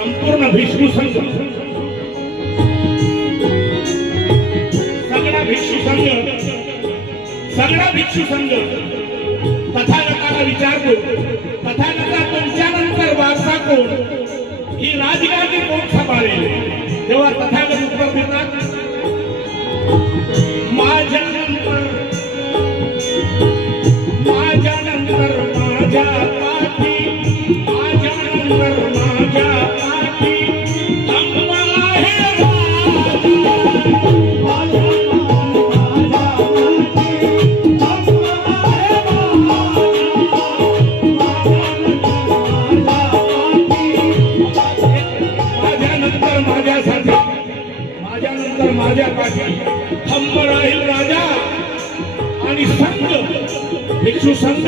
संपूर्ण भिक्षू संघ, सगळा भिक्षू संघ तथागताला विचारतो, तथागता तुमच्यानंतर वारसा कोण, ही राजगादी कोण सांभाळेल? तेव्हा तथागत उत्तर देतात, माझ्यानंतर माझ्या पाठी, माझ्यानंतर माझ्या पाठी थांबवा हे माझ्यानंतर माझ्या पाठी थांब राहील राजा आणि संघ, भिक्षू संघ